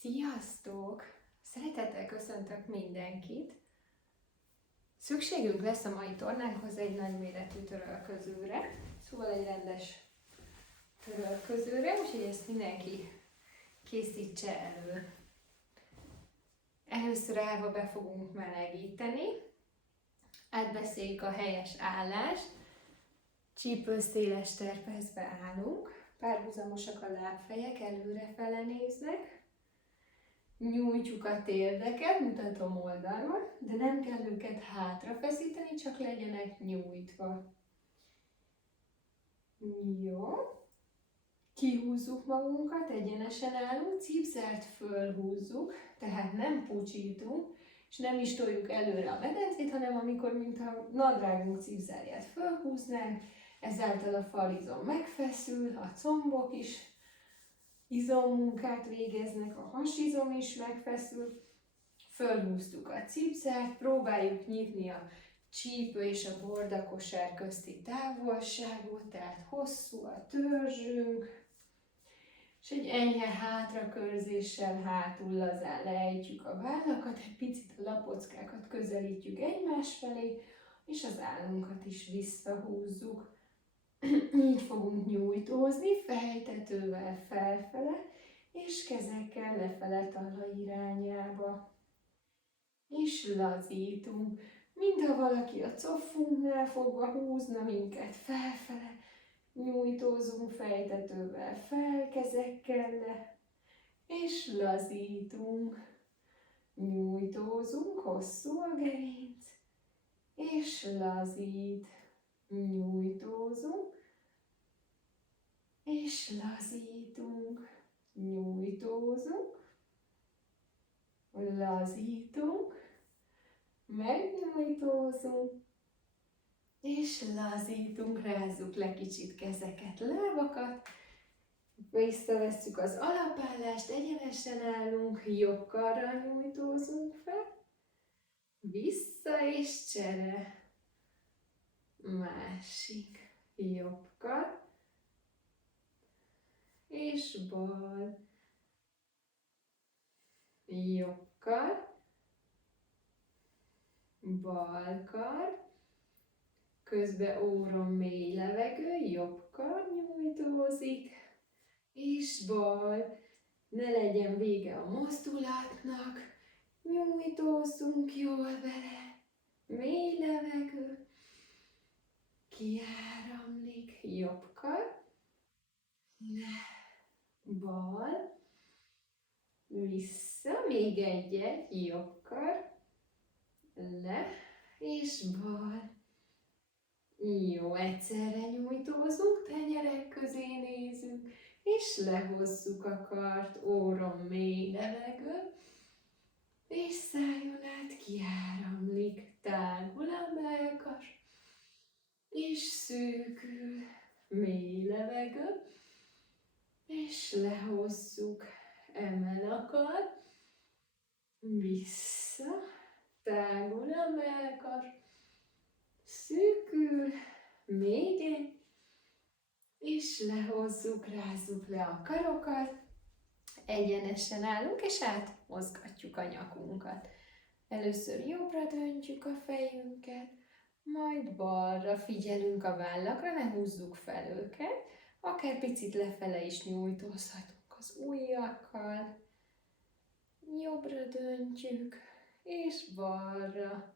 Sziasztok! Szeretettel köszöntök mindenkit! Szükségünk lesz a mai tornánkhoz egy nagyméretű törölközőre, szóval egy rendes törölközőre, úgyhogy ezt mindenki készítse elő. Először állva be fogunk melegíteni, átbeszéljük a helyes állást, csípőszéles terpezbe állunk, párhuzamosak a lábfejek, előrefele néznek, nyújtjuk a térdeket, mutatom oldalról, de nem kell őket hátra feszíteni, csak legyenek nyújtva. Jó. Kihúzzuk magunkat, egyenesen állunk, cipzárt fölhúzzuk, tehát nem pucsítunk, és nem is toljuk előre a medencét, hanem amikor, mintha nadrágunk cipzárját fölhúznánk, ezáltal a falizom megfeszül, a combok is izommunkát végeznek, a hasizom is megfeszül, fölhúztuk a cipzárt, próbáljuk nyitni a csípő és a bordakosár közti távolságot, tehát hosszú a törzsünk, és egy enyhe hátrakörzéssel hátul lazán lejtjük a vállakat, egy picit a lapockákat közelítjük egymás felé, és az állunkat is visszahúzzuk. Így fogunk nyújtózni, fejtetővel felfele, és kezekkel lefele talla irányába. És lazítunk, mintha valaki a cofunknál fogva húzna minket felfele, nyújtózunk fejtetővel fel, kezekkel le, és lazítunk. Nyújtózunk, hosszú a gerinc, és lazít. Nyújtózunk, és lazítunk, nyújtózunk, lazítunk, megnyújtózunk, és lazítunk, rázzuk le kicsit kezeket, lábakat, visszavesszük az alapállást, egyenesen állunk, jobb karral nyújtózunk fel, vissza és csere. Másik, jobb kar, és bal, jobb kar, bal kar, közben óron mély levegő, jobb kar nyújtózik, és bal, ne legyen vége a mozdulatnak, nyújtózzunk jól vele, mély levegő, kiáramlik, jobb kar, le, bal, vissza, még egyet, jobb kar, le, és bal. Jó, egyszerre nyújtózunk, tenyerek közé nézünk, és lehozzuk a kart, óron mély levegő, és szájon át kiáramlik, tágul a mellkas, és szűkül, mély levegő, és lehozzuk, emel a kar, vissza, tágul a mellkas, szűkül, még egy, és lehozzuk, rázzuk le a karokat, egyenesen állunk, és átmozgatjuk a nyakunkat. Először jobbra döntjük a fejünket, majd balra figyelünk a vállakra, ne húzzuk fel őket, akár picit lefele is nyújtózhatunk az ujjakkal. Jobbra döntjük, és balra.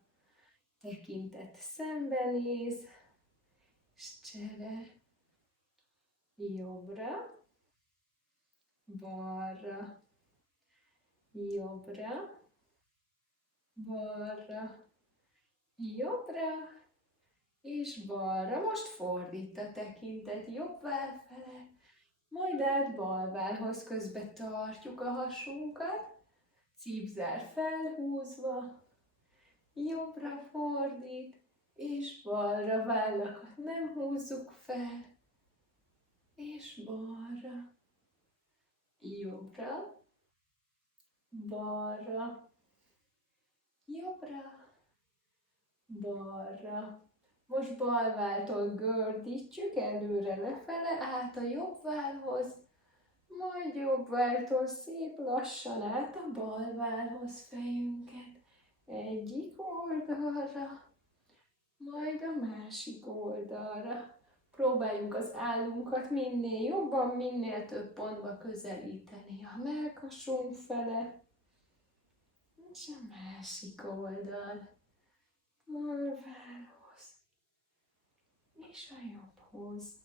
Tekintet szembenéz, és csere. Jobbra, balra, jobbra, balra, jobbra, és balra. Most fordít a tekintet jobb váll fele, majd át bal vállhoz, közben tartjuk a hasunkat, cipzár felhúzva, jobbra fordít, és balra vállakat nem húzzuk fel, és balra, jobbra, balra, jobbra, balra. Most balváltól gördítjük előre lefele, át a jobb vállhoz, Majd jobb váltól szép lassan át a bal vállhoz fejünket. Egyik oldalra, majd a másik oldalra. Próbáljuk az állunkat minél jobban, minél több pontba közelíteni a mellkasunk fele, és a másik oldal, balvállhoz, és a jobbhoz.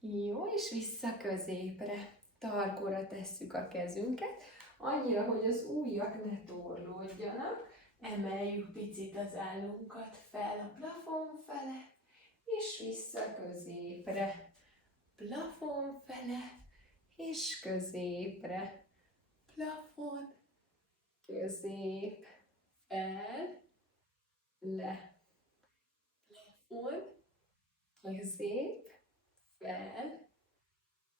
Jó, és vissza középre. Tarkóra tesszük a kezünket, annyira, hogy az ujjak ne torlódjanak. Emeljük picit az állunkat fel a plafon fele, és vissza középre. Plafon fele, és középre. Plafon, közép, fel, le. Plafon, közép, fel,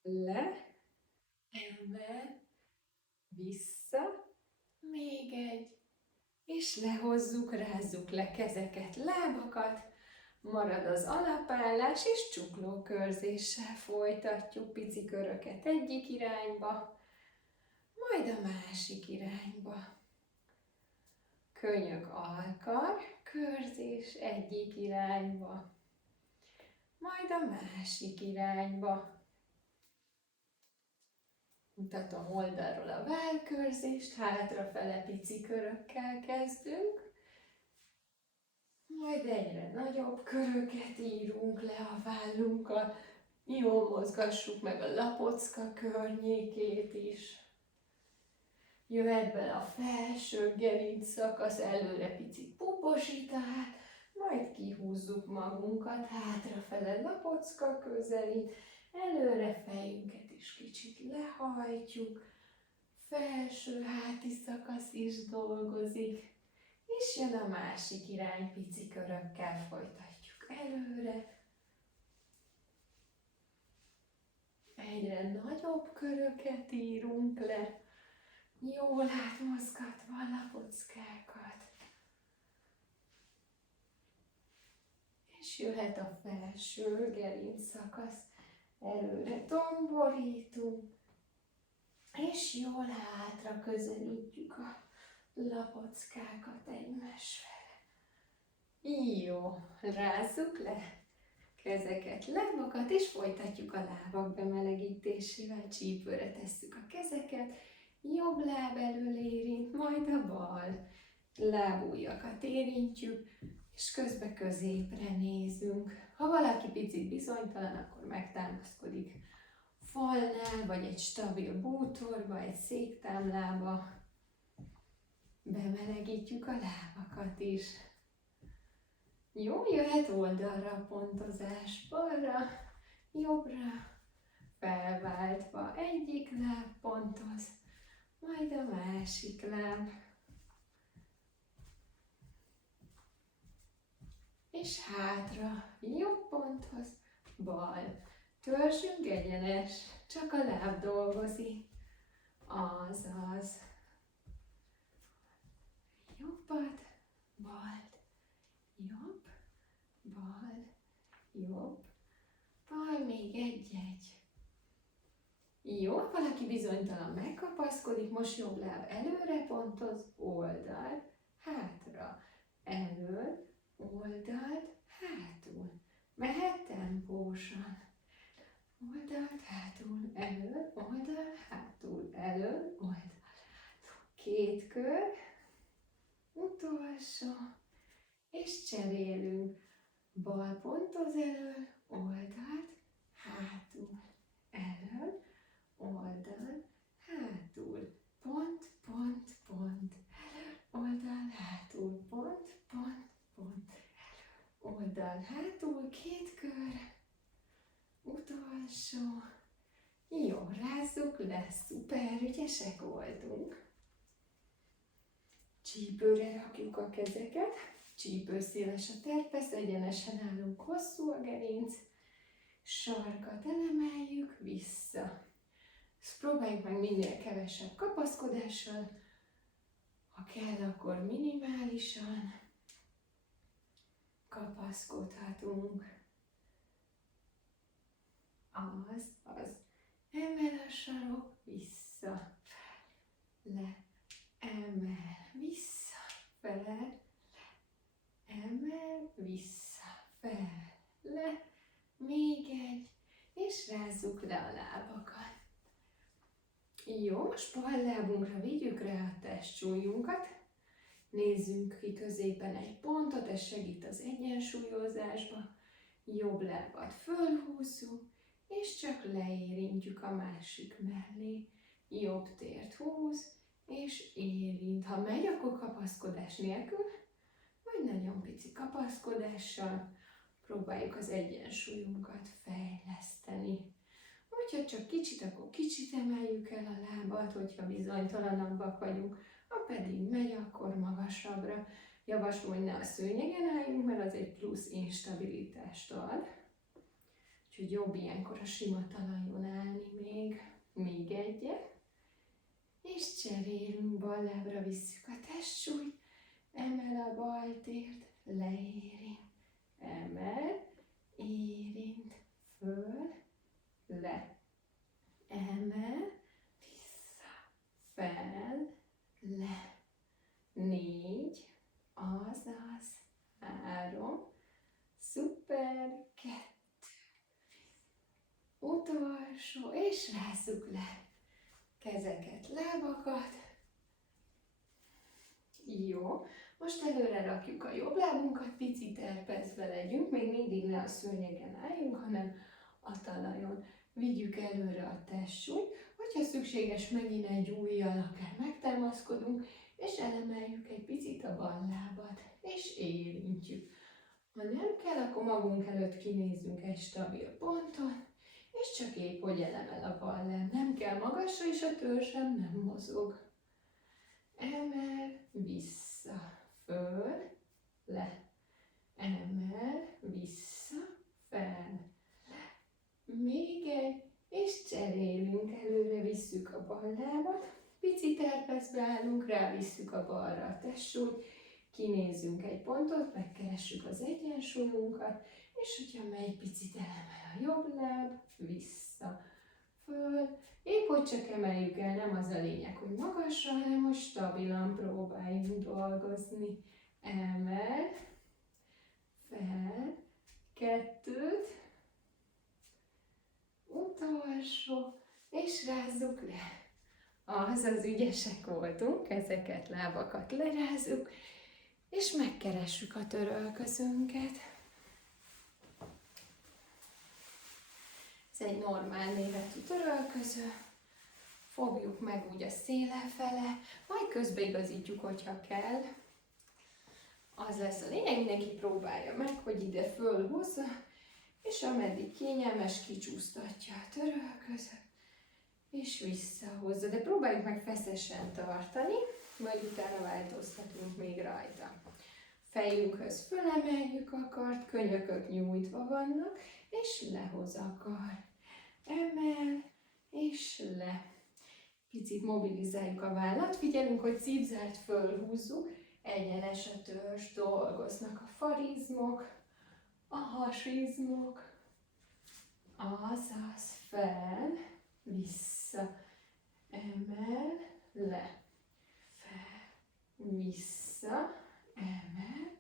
le, emel, vissza, még egy, és lehozzuk, rázzuk le kezeket, lábakat, marad az alapállás, és csuklókörzéssel folytatjuk pici köröket egyik irányba, majd a másik irányba. Könyök alkar, körzés egyik irányba, majd a másik irányba. Mutatom oldalról a vállkörzést, hátrafele pici körökkel kezdünk, majd egyre nagyobb köröket írunk le a vállunkkal, jól mozgassuk meg a lapocka környékét is. Jöhet bele a felső gerinc szakasz, előre picit puposítás, majd kihúzzuk magunkat hátrafele lapocka közelít, előre fejünket is kicsit lehajtjuk, felső háti szakasz is dolgozik, és jön a másik irány, pici körökkel folytatjuk előre. Egyre nagyobb köröket írunk le, jól átmozgatva a lapockákat. És jöhet a felső gerinc szakasz, előre tomborítunk, és jól hátra közelítjük a lapockákat egymás fele. Jó, rázzuk le kezeket, lábakat, és folytatjuk a lábak bemelegítésével. Csípőre tesszük a kezeket, jobb láb elől érint, majd a bal lábujjakat érintjük, és közben középre nézünk. Ha valaki picit bizonytalan, akkor megtámaszkodik falnál, vagy egy stabil bútorba, egy széktámlába. Bemelegítjük a lábakat is. Jó, jöhet oldalra a pontozás, balra, jobbra, felváltva. Egyik láb pontoz, majd a másik láb. És hátra, jobb ponthoz, bal. Törzsünk egyenes, csak a láb dolgozik. Azaz. Jobbat, balt, jobb, bal, jobb, bal, még egy-egy. Jó, valaki bizonytalan megkapaszkodik, most jobb láb előre pontoz, oldalt, hátra, elől, oldalt, hátul. Mehet tempósan. Oldalt, hátul, elől, oldalt, hátul, elől, oldalt, hátul. Két kör, utolsó, és cserélünk. Bal pontoz elől, oldalt, hátul, elől, oldalt, hátul. Pont, pont, pont. Oldal, hátul, pont, pont, pont. Oldal, hátul, két kör. Utolsó. Jó, rázzuk le, szuper, ügyesek voltunk. Csípőre rakjuk a kezeket, csípőszéles a terpesz, egyenesen állunk, hosszú a gerinc, sarkat elemeljük, vissza. Ezt próbáljuk meg minél kevesebb kapaszkodással, ha kell, akkor minimálisan kapaszkodhatunk. Az. Emel a sarok, vissza, fel, le, emel, vissza, fel, emel, vissza, fel, le, még egy, és rázzuk le a lábakat. Jó, most bal lábunkra vigyük rá a testsúlyunkat, nézzünk ki középen egy pontot, ez segít az egyensúlyozásba, jobb lábat fölhúzzuk, és csak leérintjük a másik mellé, jobb tért húz, és érint. Ha megy, akkor kapaszkodás nélkül, vagy nagyon pici kapaszkodással próbáljuk az egyensúlyunkat fejleszteni. Hogyha csak kicsit, akkor kicsit emeljük el a lábat, hogyha bizonytalanabbak vagyunk, ha pedig megy, akkor magasabbra. Javaslom, hogy ne a szőnyegen álljunk, mert az egy plusz instabilitást ad. Úgyhogy jobb ilyenkor a sima talajon állni még egyet. És cserélünk, bal lábra visszük a testsúlyt, emel a bal tért, leérint, emel, érint, föl, le, emel, vissza, fel, le, 4, azaz, 3, szuper, 2, utolsó, és rázzuk le kezeket, lábakat. Jó, most előre rakjuk a jobb lábunkat, picit elpezve legyünk, még mindig ne a szőnyegen álljunk, hanem a talajon. Vigyük előre a testsúlyt, hogyha szükséges, megint egy ujjal akár megtámaszkodunk, és elemeljük egy picit a bal lábat, és érintjük. Ha nem kell, akkor magunk előtt kinézzünk egy stabil ponton, és csak épp, hogy elemel a bal láb. Nem kell magasra, és a törzsem nem mozog. Emel, vissza, föl, le. Emel, vissza, fel, le. Még egy, és cserélünk, előre visszük a bal lábat, picit elpeszbe állunk, rávisszük a balra a testsúlyt, kinézzünk egy pontot, megkeressük az egyensúlyunkat, és hogyha megy, picit elemel a jobb láb, vissza, föl, épp hogy csak emeljük el, nem az a lényeg, hogy magasra, hanem hogy stabilan próbáljunk dolgozni. Emel, fel, 2, utolsó, és rázzuk le. Az ügyesek voltunk, ezeket, lábakat lerázzuk, és megkeressük a törölközőnket. Ez egy normál méretű törölköző. Fogjuk meg úgy a széle fele, majd közbeigazítjuk, hogyha kell. Az lesz a lényeg, mindenki próbálja meg, hogy ide fölhúzza, és ameddig kényelmes, kicsúsztatja a törölközőt, és visszahozza. De próbáljuk meg feszesen tartani, majd utána változtatunk még rajta. Fejünkhöz fölemeljük a kart, könyökök nyújtva vannak, és lehoz a kar. Emel, és le. Picit mobilizáljuk a vállat, figyelünk, hogy cipzárt fölhúzzuk, egyenes a törzs, dolgoznak a farizmok, a hasizmok, azaz, fel, vissza, emel, le, fel, vissza, emel,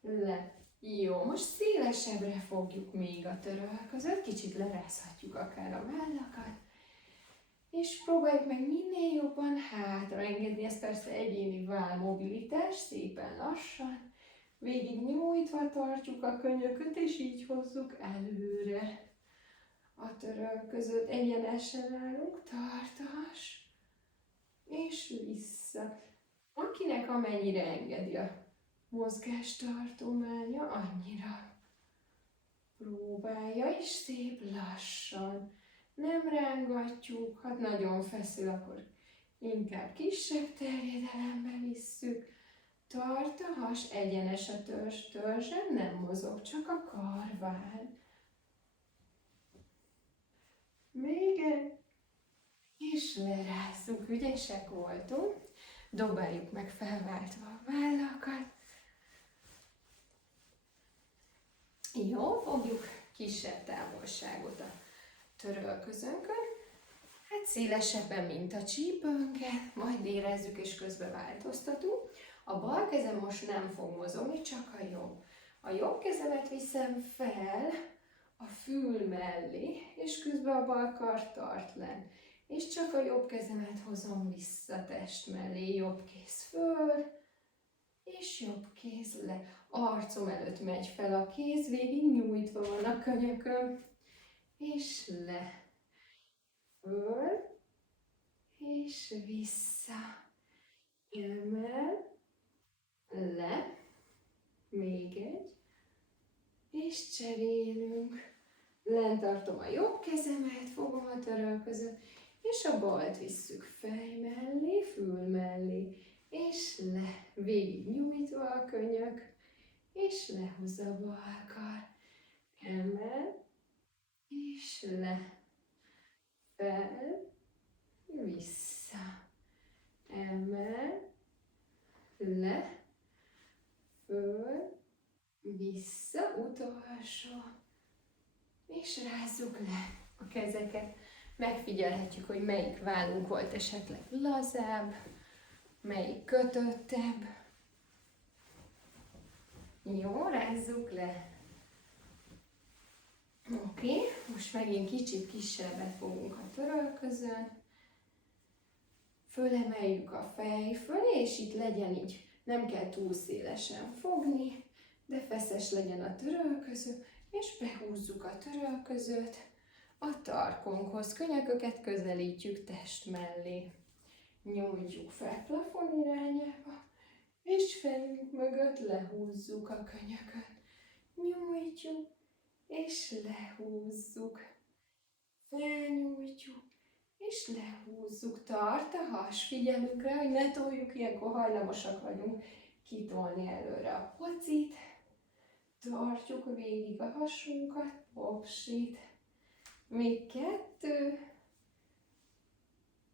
le. Jó, most szélesebbre fogjuk még a törölközőt, kicsit lerázhatjuk akár a vállakat, és próbáljuk meg minél jobban hátra engedni, ez persze egyéni vállmobilitás, szépen lassan, végig nyújtva tartjuk a könyököt, és így hozzuk előre a törölközőt, egyenesen állunk, tartas, és vissza. Akinek amennyire engedi a mozgástartománya, annyira próbálja, és szép lassan. Nem rángatjuk, ha nagyon feszül, akkor inkább kisebb terjedelembe visszük. Tart a has, egyenes a törzsen, nem mozog, csak a karván. Még egy, és lerázzuk, ügyesek voltunk. Dobáljuk meg felváltva a vállakat. Jó, fogjuk kisebb távolságot a törölközőnkön, hát szélesebben, mint a csípőnket, majd érezzük és közben változtatunk. A bal kezem most nem fog mozogni, csak a jobb. A jobb kezemet viszem fel a fül mellé, és közben a bal kar tart lenn. És csak a jobb kezemet hozom vissza test mellé, jobb kéz föl, és jobb kéz le. Arcom előtt megy fel a kéz, végig nyújtva van a könyököm, és le. Föl, és vissza. Emel, le, még egy, és cserélünk. Lent tartom a jobb kezemet, fogom a törölközőt, és a balt visszük fej mellé, fül mellé, és le, végig nyújtva a könyök, és lehoz a bal kar. Emel, és le, fel, vissza. Emel, le, föl, vissza, utolsó, és rázzuk le a kezeket. Megfigyelhetjük, hogy melyik vállunk volt esetleg lazább, melyik kötöttebb. Jó, rázzuk le. Oké, most megint kicsit kisebbet fogunk a törölközőn. Fölemeljük a fej fölé, és itt legyen így, nem kell túl szélesen fogni, de feszes legyen a törölköző, és behúzzuk a törölközőt a tarkunkhoz. Könyököket közelítjük test mellé. Nyújtjuk fel plafon irányába, és fejünk mögött lehúzzuk a könyököt. Nyújtjuk, és lehúzzuk. Felnyújtjuk, és lehúzzuk. Tart a has, figyelünk rá, hogy ne toljuk, ilyenkor hajlamosak vagyunk kitolni előre a pocit. Tartjuk végig a hasunkat, popsit. Még 2.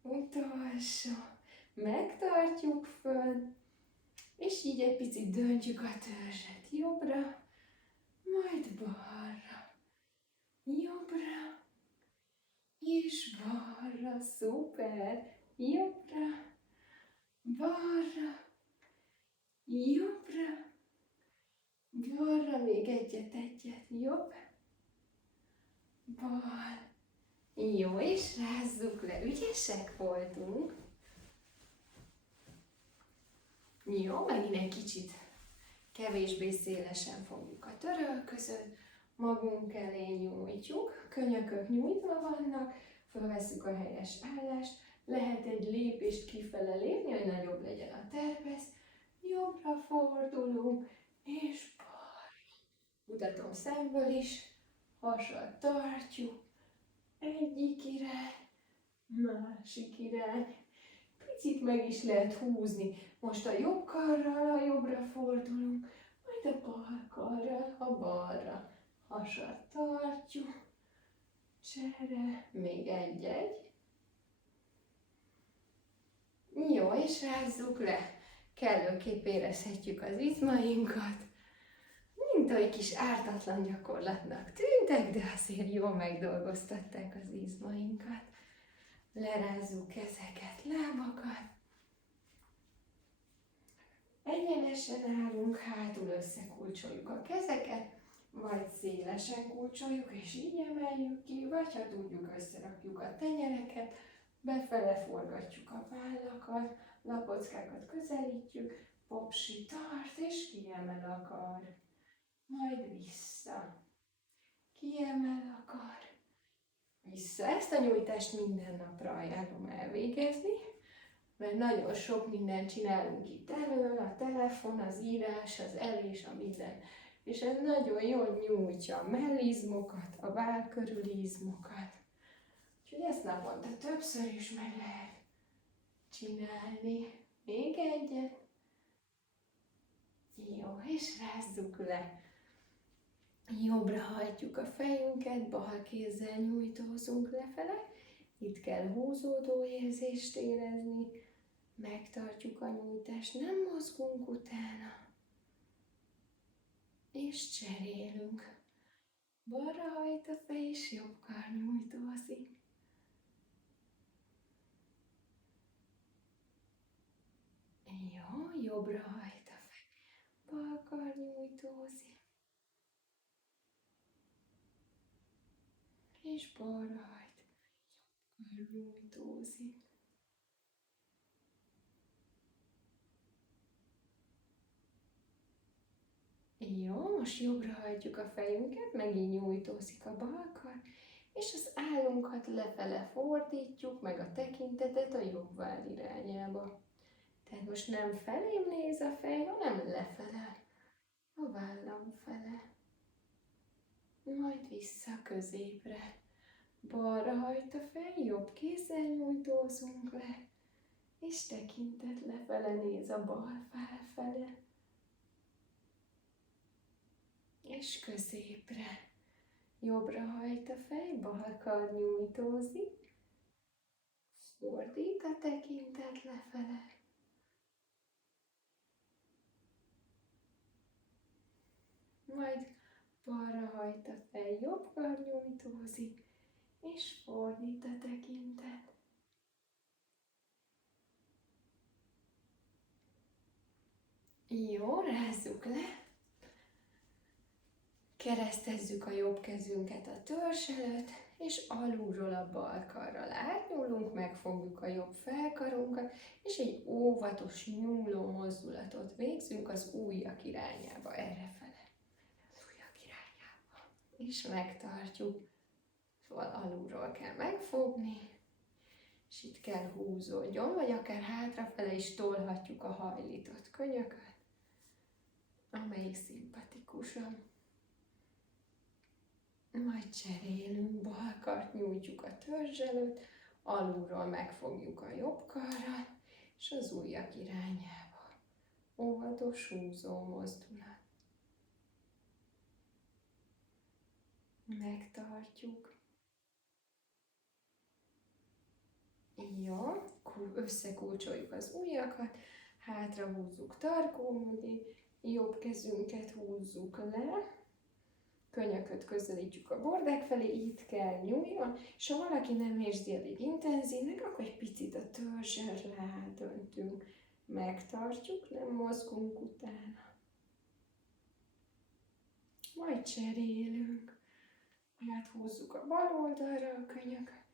Utolsó. Megtartjuk föl, és így egy picit döntjük a törzset jobbra, majd balra, jobbra, és balra, szuper, jobbra, balra, jobbra, balra, még egyet, jobb, bal. Jó, és rázzuk le, ügyesek voltunk. Jó, megint egy kicsit kevésbé szélesen fogjuk a törölközőt, magunk elé nyújtjuk, könyökök nyújtva vannak, fölvesszük a helyes állást, lehet egy lépést kifele lépni, hogy nagyobb legyen a terpesz, jobbra fordulunk, és balra. Mutatom szemből is, hasat tartjuk, egyik irány, másik irány. Picit meg is lehet húzni. Most a jobb karral a jobbra fordulunk, majd a bal karral a balra. Hasat tartjuk, csere, még egy. Jó, és rázzuk le. Kellőképp érezhetjük az izmainkat. Mint egy kis ártatlan gyakorlatnak tűntek, de azért jól megdolgoztatták az izmainkat. Lerázzuk kezeket, lábakat. Egyenesen állunk, hátul összekulcsoljuk a kezeket, vagy szélesen kulcsoljuk, és így emeljük ki, vagy ha tudjuk, összerakjuk a tenyereket, befele forgatjuk a vállakat, lapockákat közelítjük, popsi tart, és kiemel a kar. Majd vissza. Kiemel a kar. Vissza. Ezt a nyújtást minden napra ajánlom elvégezni, mert nagyon sok mindent csinálunk itt elől, a telefon, az írás, az elés, a minden. És ez nagyon jól nyújtja a mellizmokat, a váll körüli izmokat. Úgyhogy ezt naponta többször is meg lehet csinálni. Még egyet. Jó, és rázzuk le. Jobbra hajtjuk a fejünket, bal kézzel nyújtózunk lefele. Itt kell húzódó érzést érezni. Megtartjuk a nyújtást, nem mozgunk utána. És cserélünk. Balra hajt a fej, és jobb kar nyújtózik. Jó, jobbra hajt a fej, bal kar nyújtózik. És balra hajt, jobb kar nyújtózik. Jó, most jobbra hajtjuk a fejünket, megint nyújtózik a bal kar, és az állunkat lefele fordítjuk, meg a tekintetet a jobb váll irányába. Tehát most nem felém néz a fej, hanem lefele, a vállam fele. Majd vissza középre. Balra hajt a fej, jobb kézzel nyújtózunk le, és tekintet lefele néz a bal fál fele. És középre. Jobbra hajt a fej, bal kar nyújtózik, fordít a tekintet lefele. Majd balra hajt a fej, jobb kar nyújtózik, és fordít a tekintet. Jó, rázzuk le. Keresztezzük a jobb kezünket a törzs előtt, és alulról a bal karral átnyúlunk, megfogjuk a jobb felkarunkat, és egy óvatos nyúló mozdulatot végzünk az ujjak irányába, errefele. Az ujjak irányába. És megtartjuk. Szóval alulról kell megfogni, és itt kell húzódjon, vagy akár hátrafele is tolhatjuk a hajlított könyököt, amelyik szimpatikusabb. Majd cserélünk, bal kart nyújtjuk a törzs előtt, alulról megfogjuk a jobb karral, és az ujjak irányába. Óvatos húzó mozdulat. Megtartjuk. Jó, összekulcsoljuk az ujjakat, hátra húzzuk tarkó mögé, jobb kezünket húzzuk le, könyököt közelítjük a bordák felé, itt kell nyúljon, és ha valaki nem érzi elég intenzívnek, akkor egy picit a törzsel rádöntünk. Megtartjuk, nem mozgunk utána. Majd cserélünk. Áthúzzuk a bal oldalra a könyököt,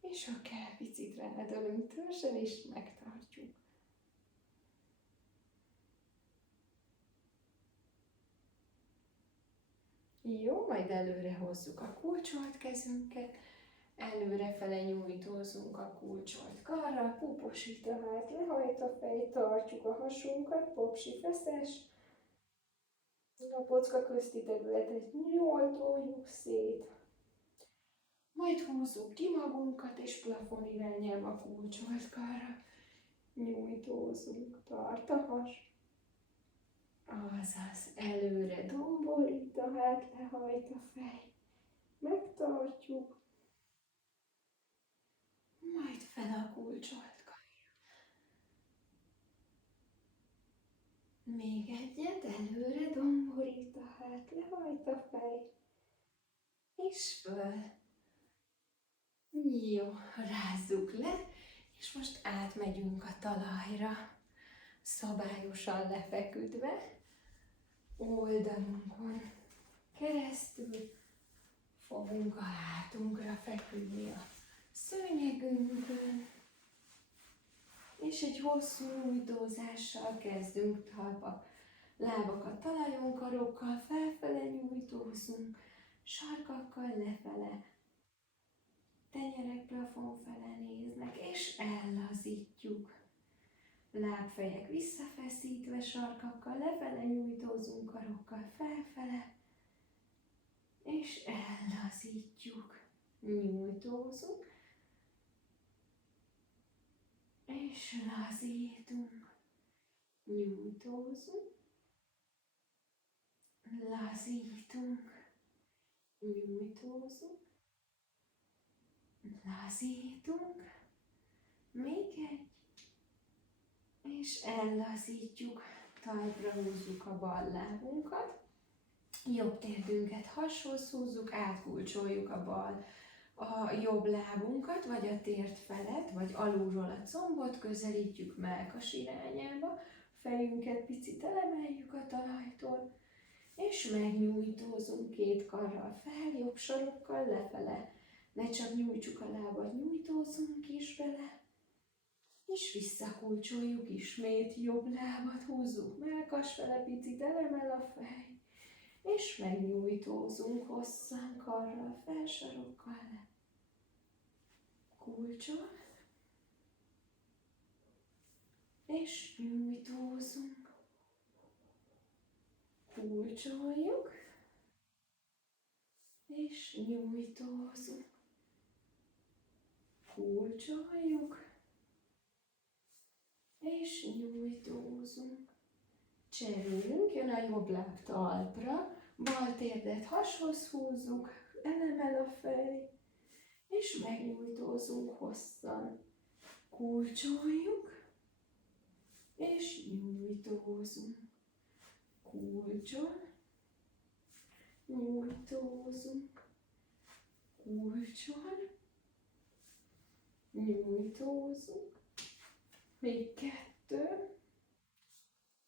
és ha kell, picit rádölünk törzsel, és megtartjuk. Jó, majd előre hozzuk a kulcsolt kezünket, előrefele nyújtózunk a kulcsolt karral, puposít a hát, lehajt a fej, tartjuk a hasunkat, popsi feszes, a pocka közti területet nyoltoljuk szét. Majd húzzuk ki magunkat, és plafon irányába kulcsolt karra nyújtózunk, tart a has. Azaz, előre domborít a hát, lehajt a fej. Megtartjuk. Majd fel a kulcsolt karja. Még egyet, előre domborít a hát, lehajt a fej. És föl. Jó, rázzuk le, és most átmegyünk a talajra. Szabályosan lefeküdve, oldalunkon keresztül fogunk a hátunkra feküdni a szőnyegünkön, és egy hosszú nyújtózással kezdünk talpak, lábakat talajon, karokkal felfele nyújtózunk, sarkakkal lefele, tenyerek plafon fele néznek, és ellazítjuk. Lábfejek visszafeszítve, sarkakkal lefele nyújtózunk, karokkal felfele, és ellazítjuk. Nyújtózunk, és lazítunk. Nyújtózunk, lazítunk, nyújtózunk, lazítunk, még egy, és ellazítjuk, talpra húzzuk a bal lábunkat, Jobb térdünket hashoz húzzuk, átkulcsoljuk a jobb lábunkat, vagy a térd felett, vagy alulról a combot, közelítjük mellkas irányába, fejünket picit elemeljük a talajtól, és megnyújtózunk két karral fel, jobb sarokkal lefele. Ne csak nyújtsuk a lábat, nyújtózunk is bele, és visszakulcsoljuk ismét, jobb lábat húzzuk mellkas fele, picit elemel a fej, és megnyújtózunk hosszan karral fel, sarokkal le. Kulcsol, és nyújtózunk. Kulcsoljuk, és nyújtózunk. Kulcsoljuk, és nyújtózunk. Cserélünk, jön a jobb láb talpra, bal térdet hashoz húzzuk, elemel a fej, és megnyújtózunk hosszan. Kulcsoljuk, és nyújtózunk. Kulcsol, nyújtózunk. Kulcsol, nyújtózunk. Még 2.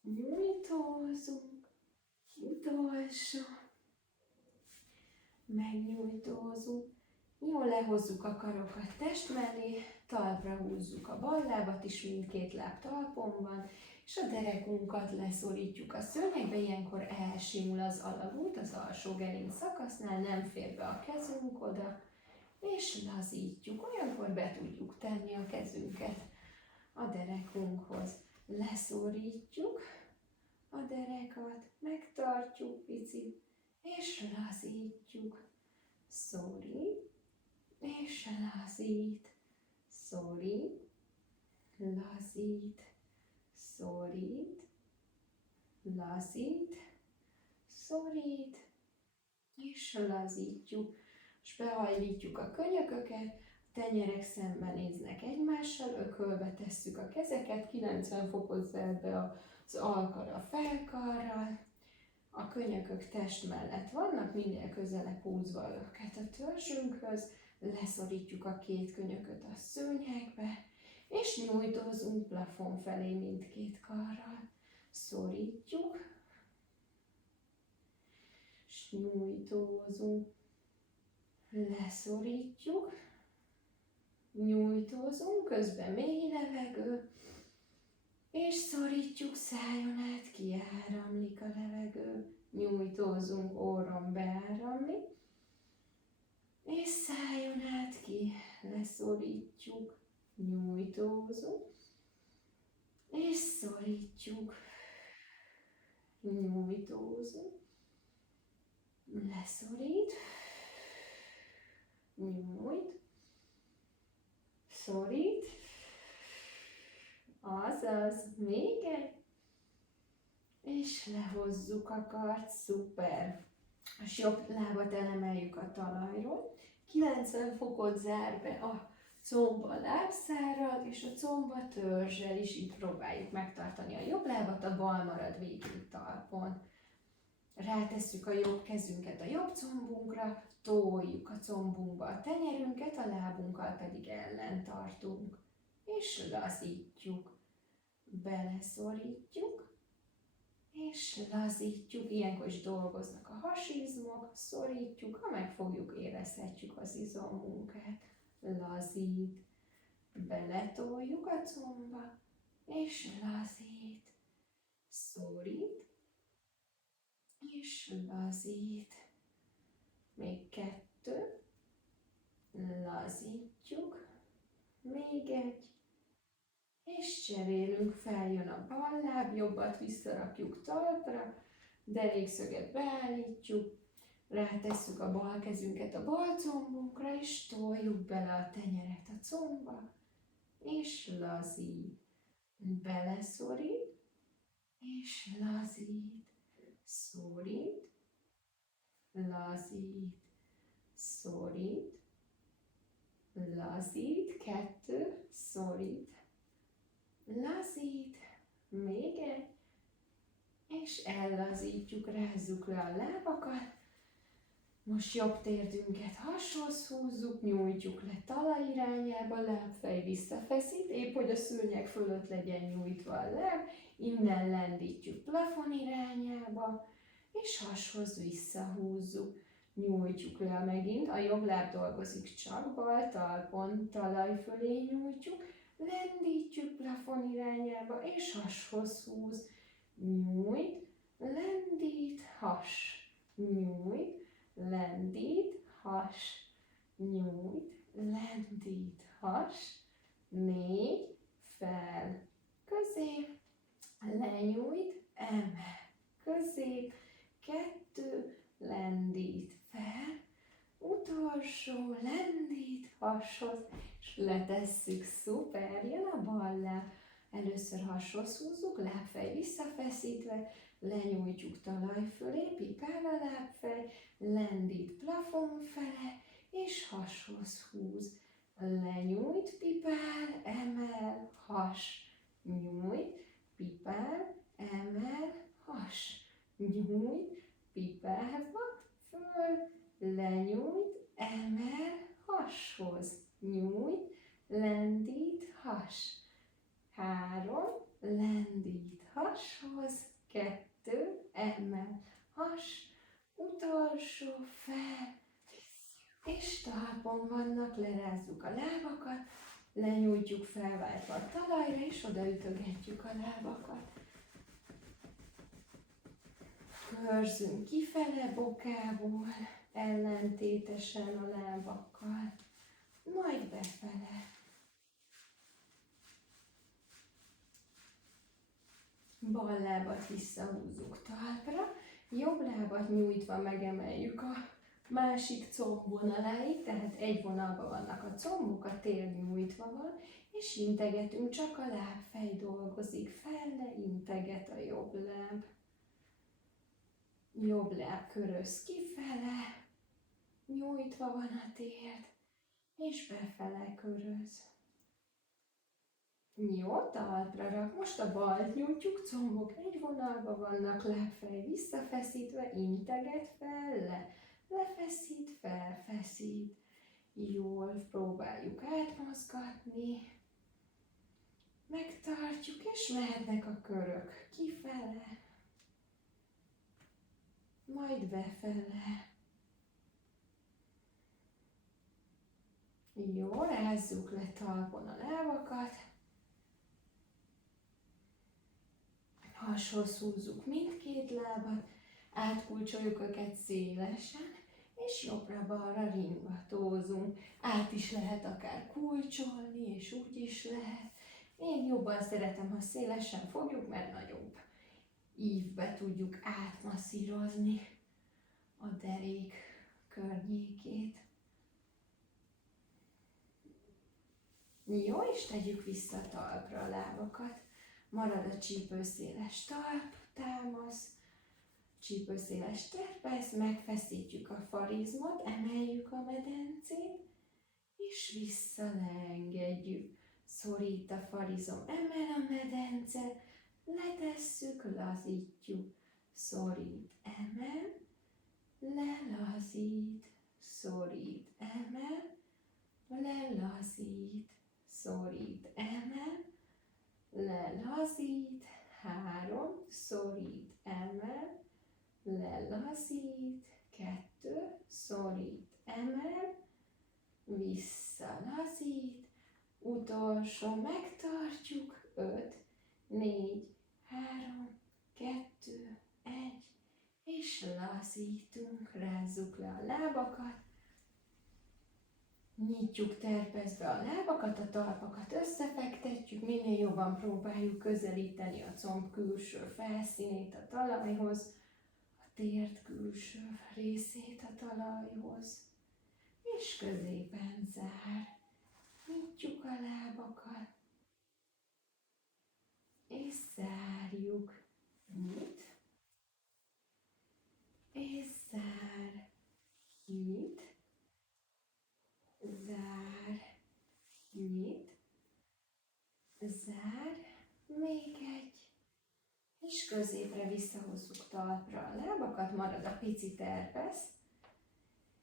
Nyújtózunk. Utolsó. Megnyújtózunk. Jól lehozzuk a karokat test mellé, talpra húzzuk a bal lábat is, mindkét láb talpon van, és a derekunkat leszorítjuk a szőnyegbe, ilyenkor elsimul az alagút, az alsó gerinc szakasznál, nem fér be a kezünk oda, és lazítjuk, olyankor be tudjuk tenni a kezünket a derekunkhoz. Leszorítjuk a derekat, megtartjuk picit, és lazítjuk. Szorít, és lazít, szorít, lazít, szorít, lazít, szorít, és lazítjuk. És behajlítjuk a könyököket, a tenyerek szembenéznek egymással, ökölbe tesszük a kezeket, 90 fokot zerbe az alkar a felkarral, a könyökök test mellett vannak, minél közelebb húzva őket a törzsünkhöz, leszorítjuk a két könyököt a szőnyegbe, és nyújtózunk plafon felé mindkét karral. Szorítjuk, és nyújtózunk, leszorítjuk, nyújtózunk, közben mély levegő, és szorítjuk, szájon át kiáramlik a levegő, nyújtózunk, orron beáramlik, és szájon át ki, leszorítjuk, nyújtózunk, és szorítjuk, nyújtózunk, leszorít, nyújt, szorít, azaz, még egy, és lehozzuk a kart, szuper. És jobb lábat elemeljük a talajról, 90 fokot zár be a comba lábszárral, és a comba törzsel is, így próbáljuk megtartani a jobb lábat, a bal marad végig talpon. Rátesszük a jobb kezünket a jobb combunkra, toljuk a combunkba a tenyerünket, a lábunkkal pedig ellen tartunk, és lazítjuk. Beleszorítjuk, és lazítjuk, ilyenkor is dolgoznak a hasizmok, szorítjuk, ha megfogjuk, érezhetjük az izommunkát, lazít, beletoljuk a comba, és lazít, szorít, és lazít, még 2, lazítjuk, még egy, és cserélünk, feljön a bal láb, jobbat visszarakjuk talpra, derékszöget beállítjuk, rátesszük a bal kezünket a bal combunkra, és toljuk bele a tenyeret a comba, és lazít, beleszorít, és lazít, szorít, lazít, szorít, lazít, 2, szorít, lazít, még egy, és ellazítjuk, rázzuk le a lábakat. Most jobb térdünket hashoz húzzuk, nyújtjuk le talaj irányába, lábfej visszafeszít, épp hogy a szőnyeg fölött legyen nyújtva a láb, innen lendítjük plafon irányába, és hashoz visszahúzzuk. Nyújtjuk le megint, a jobb láb dolgozik csak, bal talpon talaj fölé nyújtjuk, lendítjük plafon irányába, és hashoz húz. Nyújt, lendít, has, nyújt, lendít, has, nyújt, lendít, has, 4, fel, közép, lenyújt, emel, közép, 2, lendít, fel, utolsó, lendít, hashoz, és letesszük, szuper, jön a bal láb. Először hashoz húzzuk, lábfej visszafeszítve, lenyújtjuk talaj fölé, pipál a lábfej, lendít plafon fele, és hashoz húz. Lenyújt, pipál, emel, has, nyújt, pipál, emel, has, nyújt, pipálva, föl, lenyújt, emel, hashoz, nyújt, lendít, has. 3, lendít, hashoz, 2, emel, has, utolsó, fel, és talpon vannak, lerázzuk a lábakat, lenyújtjuk felváltva a talajra, és odaütögetjük a lábakat. Körzünk kifele bokából, ellentétesen a lábakkal, majd befele. Bal lábat visszahúzzuk talpra, jobb lábat nyújtva megemeljük a másik comb vonaláig, tehát egy vonalban vannak a combok, a tér nyújtva van, és integetünk, csak a lábfej dolgozik, felle integet a jobb láb. Jobb láb köröz kifele, nyújtva van a térd, és befele köröz. Jó, talpra rak. Most a balt nyújtjuk, combok egy vonalban vannak, lábfej visszafeszítve, integet fel, le. Lefeszít, felfeszít. Jól próbáljuk átmozgatni. Megtartjuk, és mehetnek a körök kifele, majd befele. Jó, rázzuk le talpon a lábakat. Hashoz húzzuk mindkét lábat, átkulcsoljuk őket szélesen, és jobbra-balra ringatózunk. Át is lehet akár kulcsolni, és úgy is lehet. Én jobban szeretem, ha szélesen fogjuk, mert nagyobb ívbe tudjuk átmasszírozni a derék környékét. Jó, és tegyük vissza talpra a lábakat. Marad a csípőszéles talp, támasz, csípőszéles trapez, megfeszítjük a farizmot, emeljük a medencét, és visszaleengedjük. Szorít a farizom, emel a medence, letesszük, lazítjuk. Szorít, emel, lelazít, szorít, emel, lelazít, szorít, emel, lelazít, 3, szorít, emel, lelazít, 2, szorít, emel, visszalazít, utolsó, megtartjuk, 5, 4, 3, 2, 1, és lazítunk, rázzuk le a lábakat, nyitjuk terpezve a lábakat, a talpakat összefektetjük, minél jobban próbáljuk közelíteni a comb külső felszínét a talajhoz, a térd külső részét a talajhoz, és középen zár. Nyitjuk a lábakat, és zárjuk. Nyit, és zár. Nyit, zár, nyit, zár, még egy, és középre visszahozzuk talpra a lábakat, marad a pici terpesz,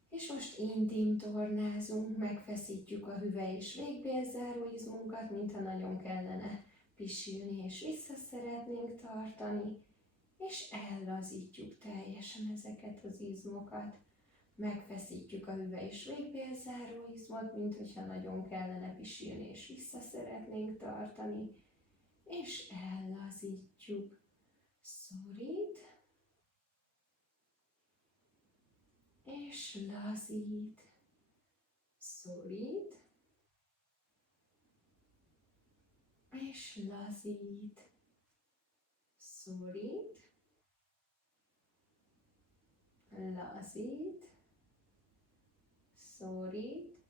és most intim tornázunk, megfeszítjük a hüvely és végbélzáró izmunkat, mintha nagyon kellene pisilni, és vissza szeretnénk tartani, és ellazítjuk teljesen ezeket az izmokat. Megfeszítjük a hüvely és végbélzáró izmot, mintha nagyon kellene pisilni, és vissza szeretnénk tartani, és ellazítjuk. Szorít, és lazít, szorít, és lazít, szorít, lazít, szorít,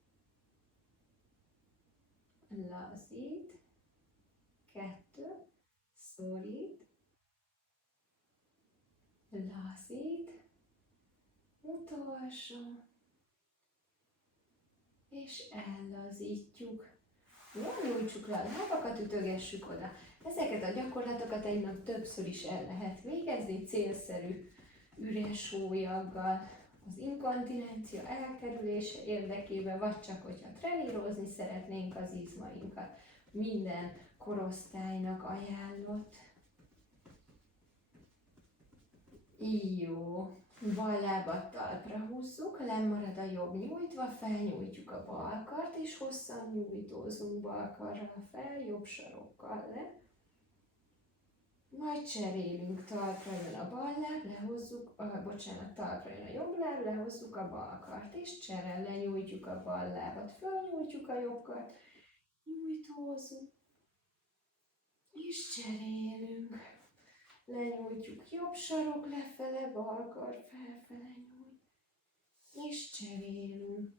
lazít, 2, szorít, lazít, utolsó, és ellazítjuk. Jól nyújtsuk le a lábakat, ütögessük oda. Ezeket a gyakorlatokat egy nap többször is el lehet végezni, célszerű üres hólyaggal, az inkontinencia elkerülése érdekében, vagy csak hogyha trenírozni szeretnénk az izmainkat. Minden korosztálynak ajánlott. Jó. Bal lábat talpra húzzuk, lemarad a jobb nyújtva, felnyújtjuk a bal kart, és hosszan nyújtózunk bal karral fel, jobb sarokkal le. Majd cserélünk, talpra jön a bal láb, lehozzuk, talpra jön a jobb láb, lehozzuk a bal kart, és cserel, lenyújtjuk a bal lábat, fölnyújtjuk a jobb kart, nyújtózunk, és cserélünk. Lenyújtjuk jobb sarok lefele, bal kar felfele nyújt, és cserélünk.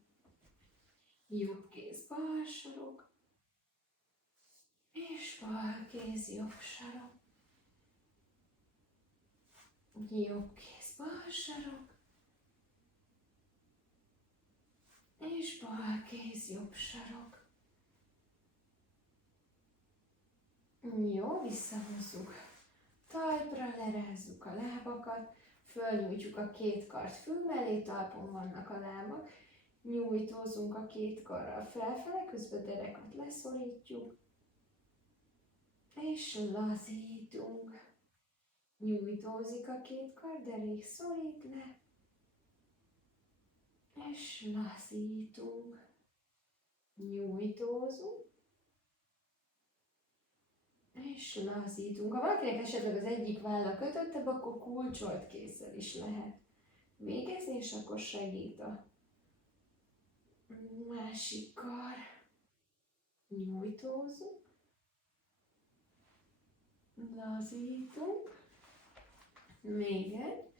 Jobb kéz bal sarok, és bal kéz jobb sarok. Jobb kéz bal sarok, és bal kéz jobb sarok. Jó, visszahozzuk. Talpra lerázzuk a lábakat, fölnyújtjuk a két kart fül mellé, talpon vannak a lábak, nyújtózunk a két karral felfele, közben derekat leszorítjuk, és lazítunk. Nyújtózik a két kar, derék szorít le, és lazítunk. Nyújtózunk, és lazítunk. Ha valakinek esetleg az egyik válla kötöttebb, akkor kulcsolt kézzel is lehet végezni, és akkor segít a másik kar. Nyújtózunk, lazítunk, még egy,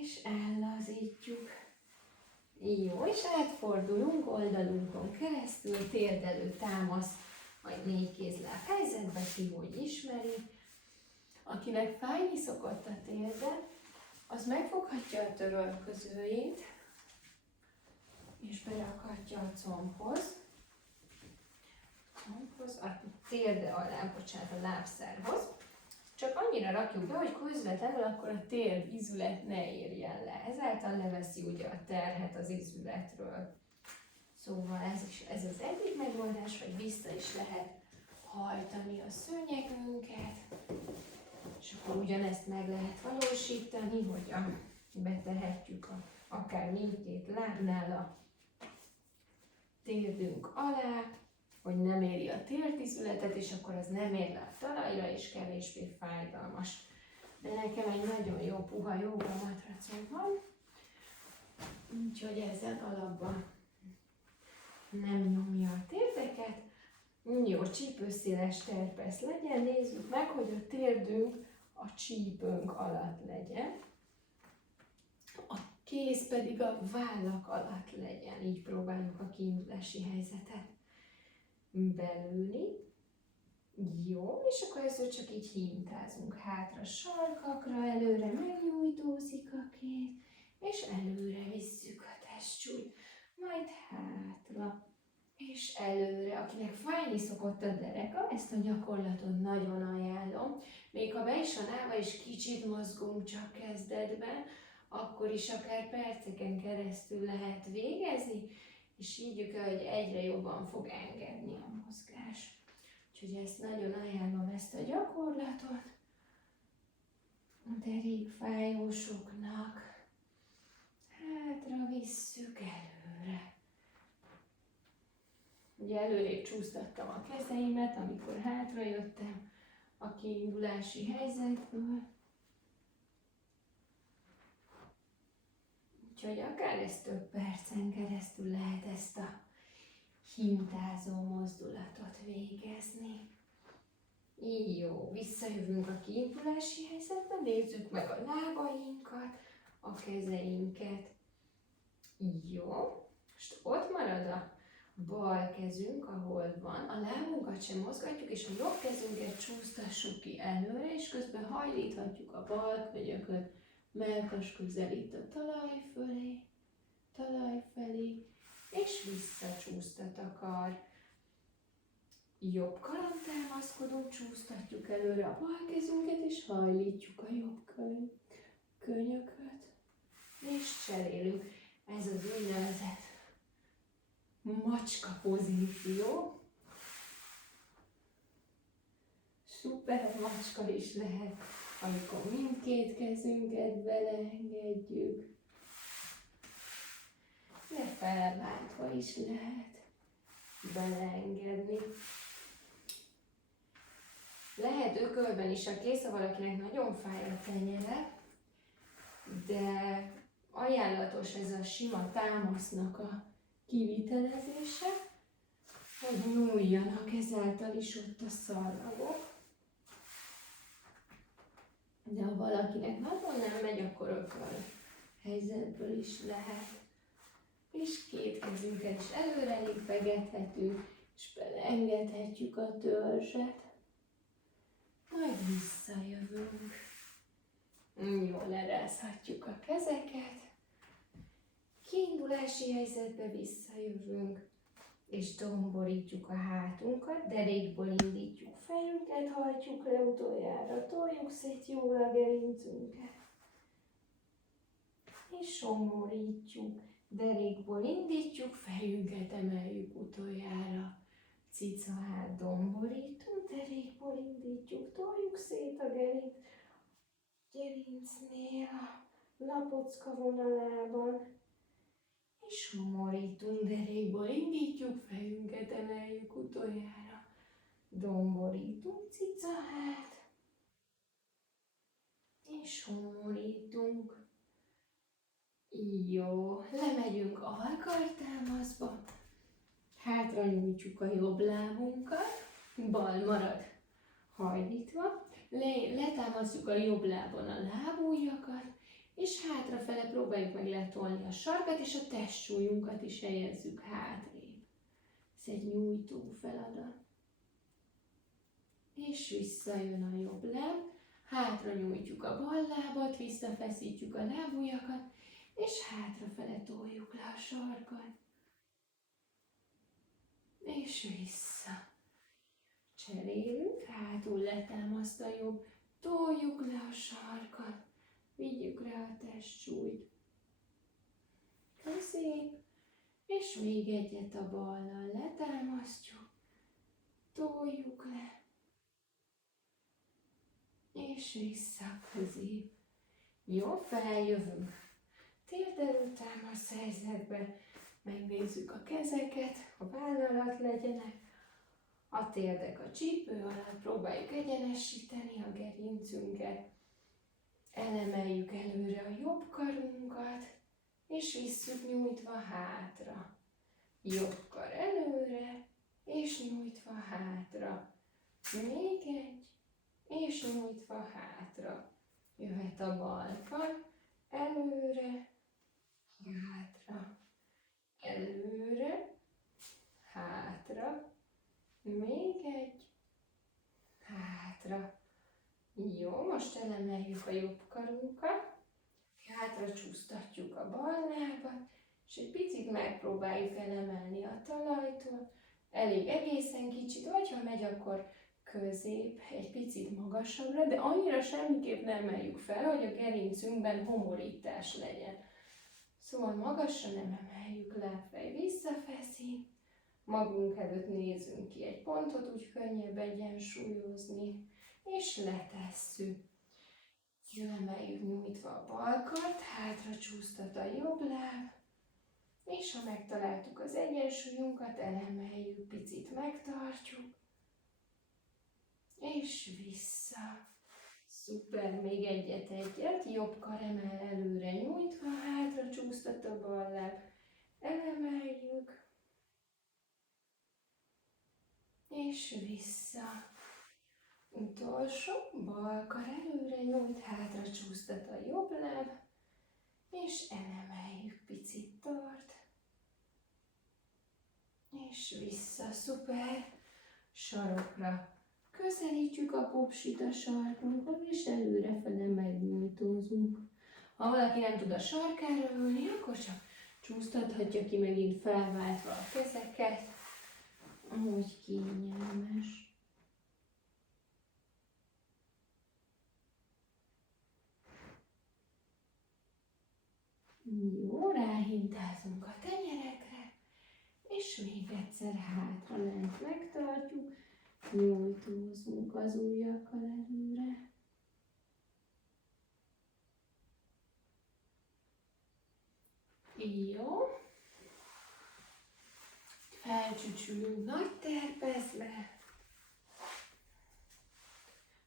és ellazítjuk. Jó, és átfordulunk oldalunkon keresztül, térdelő támasz, majd 4 kézláb helyzetbe, ki hogy ismeri. Akinek fájni szokott a térde, az megfoghatja a törölközőjét, és berakhatja a combhoz, a térde alá, bocsánat, a lábszárhoz. Csak annyira rakjuk be, hogy közvetlenül akkor a térd izület ne érjen le. Ezáltal leveszi ugye a terhet az izületről. Szóval ez az egyik megoldás, vagy vissza is lehet hajtani a szőnyegünket, és akkor ugyanezt meg lehet valósítani, hogy betehetjük akár mindkét lábnál a térdünk alá, hogy nem éri a térdizületet, és akkor az nem ér le a talajra, és kevésbé fájdalmas. De nekem egy nagyon jó puha jóga matracom van, úgyhogy ezen alapban nem nyomja a térdeket. Jó, csípőszéles terpesz legyen, nézzük meg, hogy a térdünk a csípőnk alatt legyen. A kéz pedig a vállak alatt legyen, így próbáljuk a kiindulási helyzetet belülni. Jó, és akkor ezzel csak így hintázunk hátra sarkakra, előre megnyújtózik a kéz, és előre visszük a testcsúlyt, majd hátra. és előre. Akinek fájni szokott a dereka, ezt a gyakorlatot nagyon ajánlom. Még ha be is van állva és kicsit mozgunk csak kezdetben, akkor is akár perceken keresztül lehet végezni, és higgyük el, hogy egyre jobban fog engedni a mozgás. Úgyhogy ezt nagyon ajánlom, ezt a gyakorlatot a derékfájósoknak. Hátra visszük, előre. Ugye előrébb csúsztattam a kezeimet, amikor hátra jöttem a kiindulási helyzetből. Úgyhogy akár ezt több percen keresztül lehet ezt a hintázó mozdulatot végezni. Így jó, visszajövünk a kiindulási helyzetbe, nézzük meg a lábainkat, a kezeinket. Így jó, most ott marad a bal kezünk, ahol van, a lábunkat sem mozgatjuk, és a jobb kezünket csúsztassuk ki előre, és közben hajlíthatjuk a bal könyököt, mellkas közelít a talaj felé, és visszacsúsztat a kar. Jobb karon támaszkodunk, csúsztatjuk előre a bal kezünket, és hajlítjuk a jobb könyököt, és cserélünk. Ez az úgynevezett macska pozíció. Szuper macska is lehet, amikor mindkét kezünket beleengedjük. De felváltva is lehet beleengedni. Lehet ökölben is a kéz, ha valakinek nagyon fáj a tenyere, de ajánlatos ez a sima támasznak a kivitelezése, hogy nyúljanak ezáltal is ott a szarvagok. De ha valakinek nagyon nem megy, akkor ököl helyzetből is lehet. És két kezünket is előre léppegethetünk, és beleengedhetjük a törzset. Majd visszajövünk. Jól lerázhatjuk a kezeket. Kiindulási helyzetbe visszajövünk, és domborítjuk a hátunkat, derékból indítjuk fejünket, hajtjuk le utoljára, toljuk szét jól a gerincünket. És somorítjuk, derékból indítjuk, fejünket emeljük utoljára. Cica hát domborítunk, derékból indítjuk, toljuk szét a gerincnél, a lapocka vonalában. És somorítunk, derékból indítjuk, fejünket emeljük utoljára. Domborítunk, cicahát. És somorítunk. Jó, lemegyünk alkartámaszba. Hátra nyújtjuk a jobb lábunkat, bal marad hajlítva. Letámasztjuk a jobb lábon a lábujjakat, és hátrafele próbáljuk meg letolni a sarkat, és a testsúlyunkat is helyezzük hátrébb. Ez egy nyújtó feladat. És visszajön a jobb láb, hátra nyújtjuk a bal lábat, visszafeszítjük a lábujjakat, és hátrafele toljuk le a sarkat. És vissza. Cserélünk, hátul letámaszt a jobb, toljuk le a sarkat, vigyük rá a testsúlyt. Közép, és még egyet a ballal letámasztjuk, toljuk le, és vissza közép. Jó, feljövünk. Térdelő támasz helyzetbe, megnézzük a kezeket, a váll alatt legyenek, a térdek a csípő alatt, próbáljuk egyenesíteni a gerincünket, elemeljük előre a jobb karunkat, és visszük nyújtva hátra. Jobb kar előre, és nyújtva hátra. Még egy, és nyújtva hátra. Jöhet a bal kar, előre, hátra, előre, hátra, még egy, hátra. Jó, most elemeljük a jobb karunkat, hátra csúsztatjuk a bal lábat, és egy picit megpróbáljuk elemelni a talajtól. Elég egészen kicsit, vagy ha megy, akkor közép, egy picit magasabbra, de annyira semmiképp nem emeljük fel, hogy a gerincünkben homorítás legyen. Szóval magasra nem emeljük, lábfej visszafeszít, magunk előtt nézünk ki egy pontot, úgy könnyebb egyensúlyozni, és letesszük. Emeljük nyújtva a bal kart, hátra csúsztat a jobb láb, és ha megtaláltuk az egyensúlyunkat, elemeljük, picit megtartjuk, és vissza. Szuper, még egyet, jobb kar emel előre nyújtva, hátra csúsztat a bal láb, elemeljük, és vissza. Utolsó, bal kar előre nyújt, hátra csúsztat a jobb láb, és elemeljük, picit tart, és vissza, szuper, sarokra közelítjük a popsit a sarkunkon, és előrefele megnyújtózunk. Ha valaki nem tud a sarkára ülni, akkor csak csúsztathatja ki megint felváltva a kezeket, ahogy kényelmes. Jó, ráhintázunk a tenyerekre, és még egyszer hátra lent megtartjuk, nyújtózunk az ujjakkal előre. Jó. Felcsücsülünk nagy terpezbe,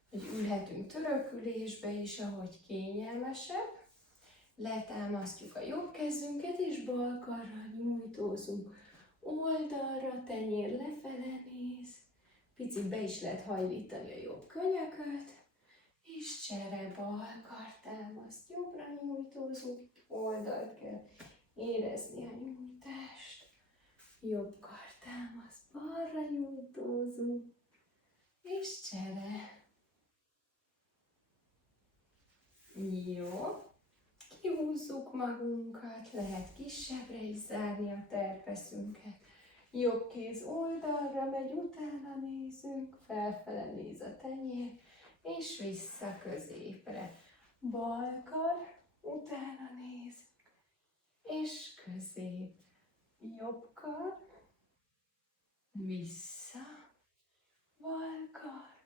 hogy ülhetünk törökülésbe is, ahogy kényelmesebb. Letámasztjuk a jobb kezünket, és bal karral nyújtózunk oldalra, tenyér lefele néz. Picit be is lehet hajlítani a jobb könyököt, és csere bal kar támaszt, jobbra nyújtózunk, oldalt kell érezni a nyújtást. Jobb kar támaszt, balra nyújtózunk, és csere. Jó. Kihúzzuk magunkat, lehet kisebbre is zárni a terpeszünket. Jobb kéz oldalra megy, utána nézünk, felfele néz a tenyér, és vissza középre. Bal kar, utána nézünk, és közép. Jobb kar, vissza, bal kar,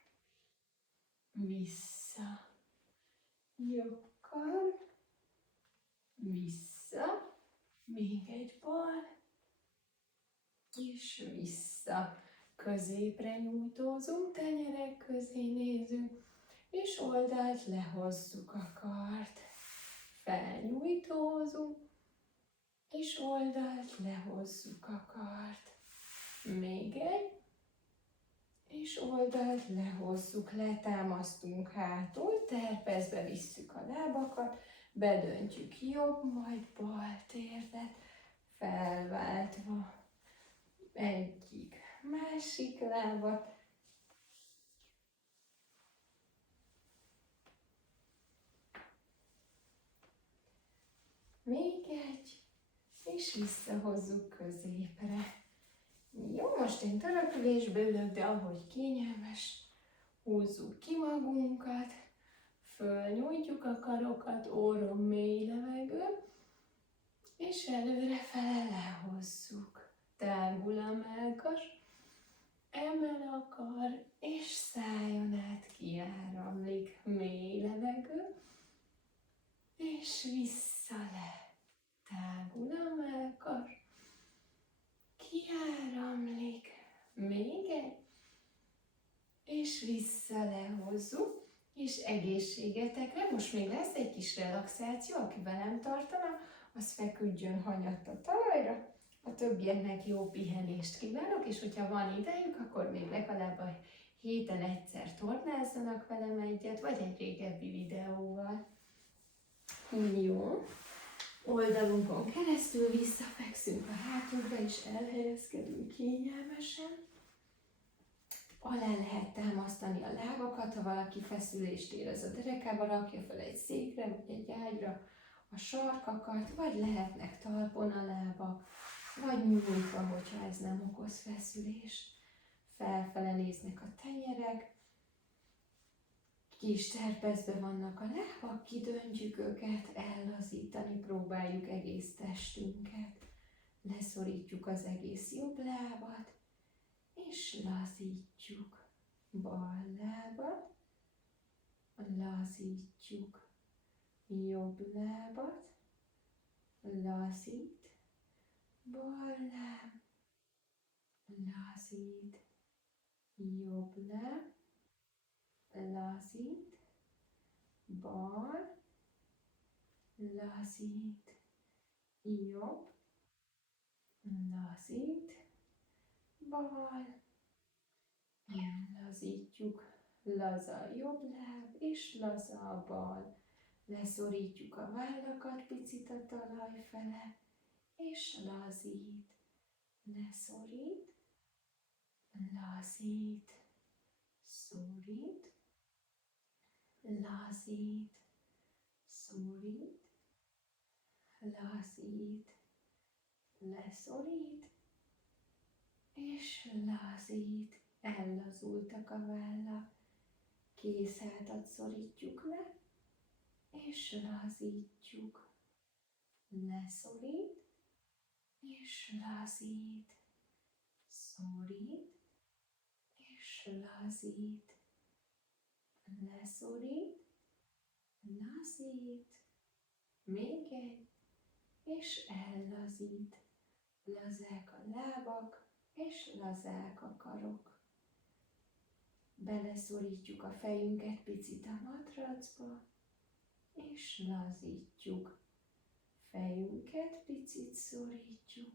vissza, jobb kar, vissza, még egy bal, és vissza. Középre nyújtózunk, tenyerek közé nézünk, és oldalt lehozzuk a kart. Felnyújtózunk, és oldalt lehozzuk a kart. Még egy, és oldalt lehozzuk, letámasztunk hátul, terpezbe visszük a lábakat, bedöntjük jobb, majd bal térdet, felváltva. Egyik, másik lábat. Még egy, és visszahozzuk középre. Jó, most én törökülésbe ülök, de ahogy kényelmes, húzzuk ki magunkat, fölnyújtjuk a karokat, orrom mély levegő, és előrefele lehozzuk. Tágul a mellkas, emel a kar, és szájon át kiáramlik, mély levegő, és vissza le. Tágul a mellkas, kiáramlik, még egy, és vissza lehozzuk, és egészségetekre. Most még lesz egy kis relaxáció, aki velem tartana, az feküdjön hanyatt a talajra, a többieknek jó pihenést kívánok, és hogyha van idejük, akkor még legalább a héten egyszer tornázzanak velem egyet, vagy egy régebbi videóval. Jó. Oldalunkon keresztül visszafekszünk a hátunkra, és elhelyezkedünk kényelmesen. Alá lehet támasztani a lábakat, ha valaki feszülést érez a derekába, rakja fel egy székre, vagy egy ágyra, a sarkakat, vagy lehetnek talpon a lábak, vagy nyújtva, hogyha ez nem okoz feszülést. Felfele néznek a tenyerek, kis terpezbe vannak a lábak, kidöntjük őket, ellazítani próbáljuk egész testünket. Leszorítjuk az egész jobb lábat, és lazítjuk bal lábat, lazítjuk jobb lábat, lazít, bal láb, lazít, jobb láb, lazít, bal, lazít, jobb, lazít, bal, lazítjuk, laza jobb láb, és laza a bal. Leszorítjuk a vállakat picit a talaj fele, és lazít, leszorít, lazít, szorít, lazít, szorít, lazít, leszorít, és lazít. Ellazultak a vállak, kézhátat szorítjuk le, és lazítjuk, leszorít, és lazít, szorít, és lazít, leszorít, lazít, még egy, és ellazít, lazák a lábak, és lazák a karok. Beleszorítjuk a fejünket picit a matracba, és lazítjuk. Fejünket picit szorítjuk,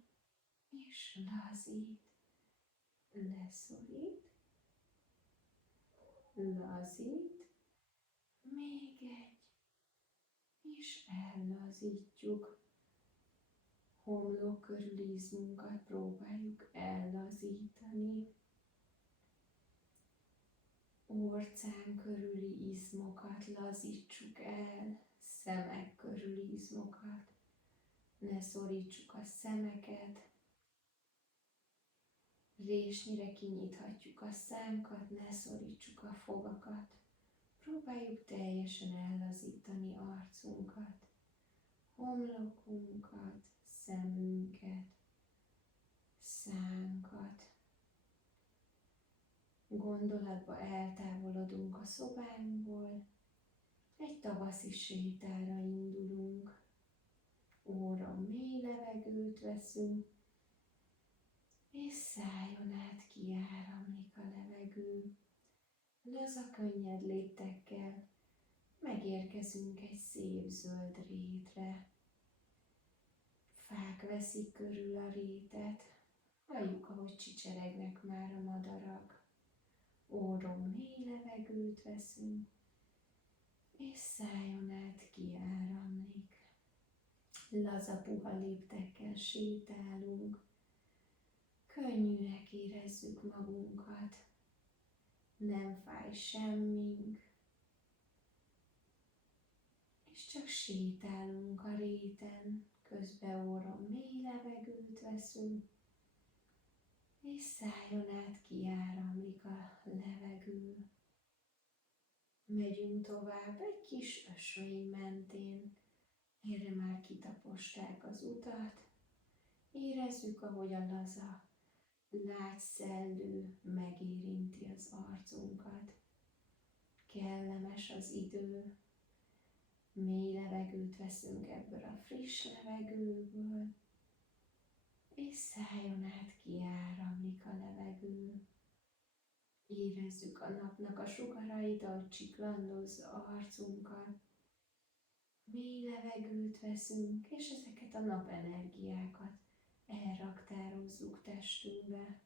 és lazít, leszorít, lazít, még egy, és ellazítjuk. Homlok körüli izmunkat próbáljuk ellazítani. Orcán körüli izmokat lazítsuk el, szemek körüli izmokat. Ne szorítsuk a szemeket. Résnyire kinyithatjuk a szánkat, ne szorítsuk a fogakat. Próbáljuk teljesen ellazítani arcunkat, homlokunkat, szemünket, szánkat. Gondolatba eltávolodunk a szobánkból, egy tavaszi sétára indulunk, óra mély levegőt veszünk, és szájon át kiáramlik a levegő. Laza könnyed léptekkel megérkezünk egy szép zöld rétre. Fák veszik körül a rétet, halljuk, ahogy csicseregnek már a madarak. Orron mély levegőt veszünk, és szájon át kiáramlik. Laza puha léptekkel sétálunk, könnyűnek érezzük magunkat, nem fáj semmink, és csak sétálunk a réten, közben orron mély levegőt veszünk, és szájon át kiáramlik a levegő. Megyünk tovább egy kis ösvény mentén, erre már kitaposták az utat. Érezzük, ahogy a laza, lágy szellő megérinti az arcunkat. Kellemes az idő, mély levegőt veszünk ebből a friss levegőből, és szájon át kiáramlik a levegő. Érezzük a napnak a sugarait, ahogy csiklandozza arcunkat. Mély levegőt veszünk, és ezeket a napenergiákat elraktározzuk testünkbe.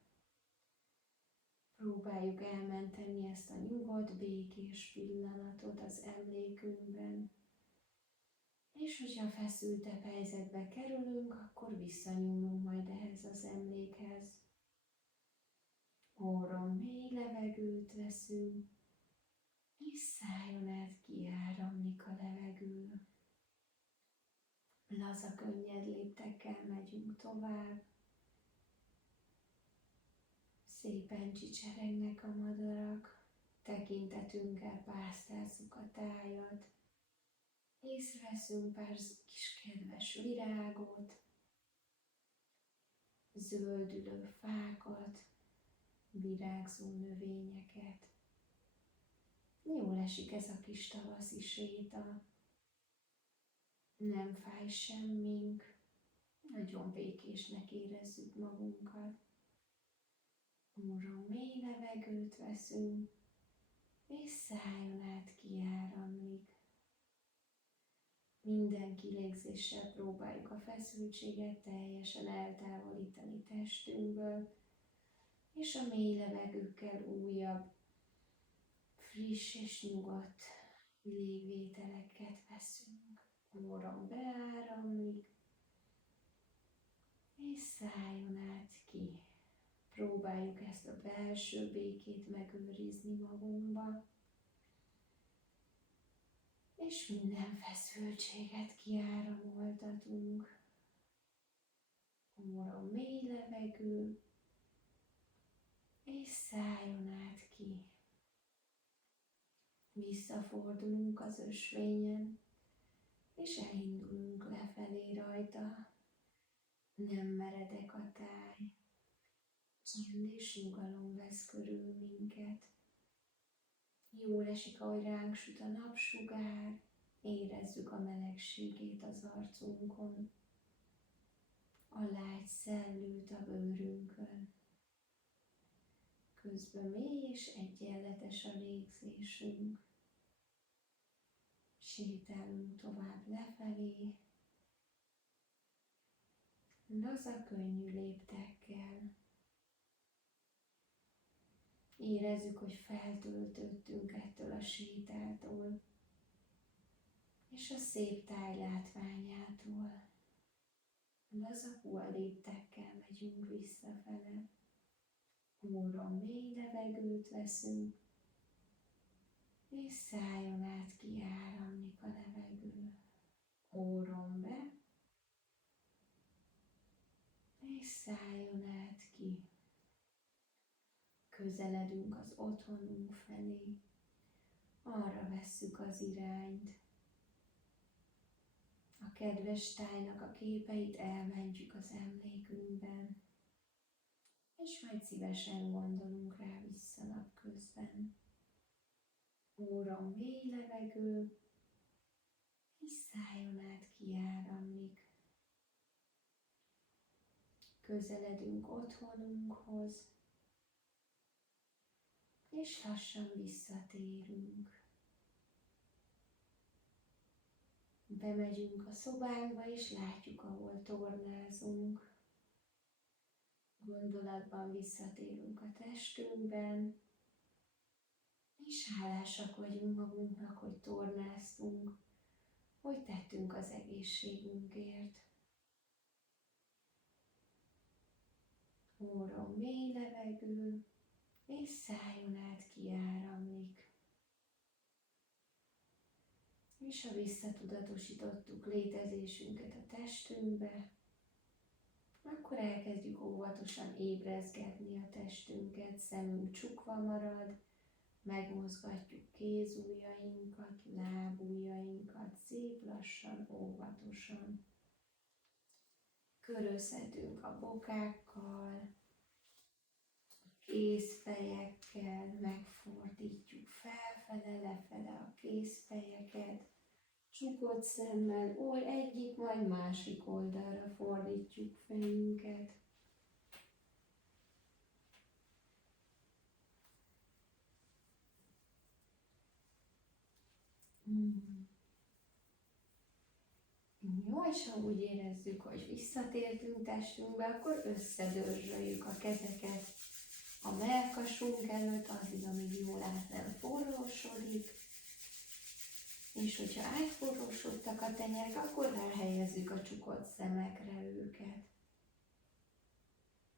Próbáljuk elmenteni ezt a nyugodt, békés pillanatot az emlékünkben. És hogyha feszültebb helyzetbe kerülünk, akkor visszanyúlunk majd ehhez az emlékhez. Orron mély levegőt veszünk, és szájon át kiáramlik a levegő. Laza, könnyed léptekkel megyünk tovább. Szépen csicserengnek a madarak, tekintetünkkel pásztázzuk a tájat. Észreveszünk pár kis kedves virágot, zöldülő fákat, virágzó növényeket. Jól esik ez a kis tavaszi séta. Nem fáj semmink, nagyon békésnek érezzük magunkat. Orron mély levegőt veszünk, és szájon át kiáramlik. Minden kilégzéssel próbáljuk a feszültséget teljesen eltávolítani testünkből, és a mély levegőkkel újabb, friss és nyugodt légvételeket veszünk. Orron beáramlik, és szájon át ki. Próbáljuk ezt a belső békét megőrizni magunkba, és minden feszültséget kiáramoltatunk. Orron mély levegő, és szájon át ki. Visszafordulunk az ösvényen, és elindulunk lefelé rajta. Nem meredek a táj. Csend és nyugalom vesz körül minket. Jól esik, ahogy ránk süt a napsugár, érezzük a melegségét az arcunkon, a lágy szellőt a bőrünkön. Közben mély és egyenletes a légzésünk. Sétálunk tovább lefelé, laza, könnyű léptekkel. Érezzük, hogy feltöltöttünk ettől a sétától, és a szép táj látványától. Laza, puha léptekkel megyünk visszafele. Orron mély levegőt veszünk, és szájon át kiáramlik a levegő. Orron be, és szájon át ki. Közeledünk az otthonunk felé, arra vesszük az irányt. A kedves tájnak a képeit elmentjük az emlékünkben, és majd szívesen gondolunk rá vissza napközben. Orron mély levegő, és szájon át kiáramlik. Közeledünk otthonunkhoz, és lassan visszatérünk. Bemegyünk a szobánkba, és látjuk, ahol tornázunk. Gondolatban visszatérünk a testünkben, és hálásak vagyunk magunknak, hogy tornáztunk, hogy tettünk az egészségünkért. Orron mély levegő, és szájon át kiáramlik. És ha visszatudatosítottuk létezésünket a testünkbe, akkor elkezdjük óvatosan ébrezgetni a testünket, szemünk csukva marad, megmozgatjuk kézujjainkat, lábujjainkat szép lassan, óvatosan. Körözhetünk a bokákkal, kézfejekkel, megfordítjuk felfele, lefele a kézfejeket, csukott szemmel, egyik vagy másik oldalra fordítjuk fejünket. Jó, és ha úgy érezzük, hogy visszatértünk testünkbe, akkor összedörzsöljük a kezeket a mellkasunk előtt, addig, amíg jól át nem forrósodik. És hogyha átforrósodtak a tenyerek, akkor ráhelyezzük a csukott szemekre őket.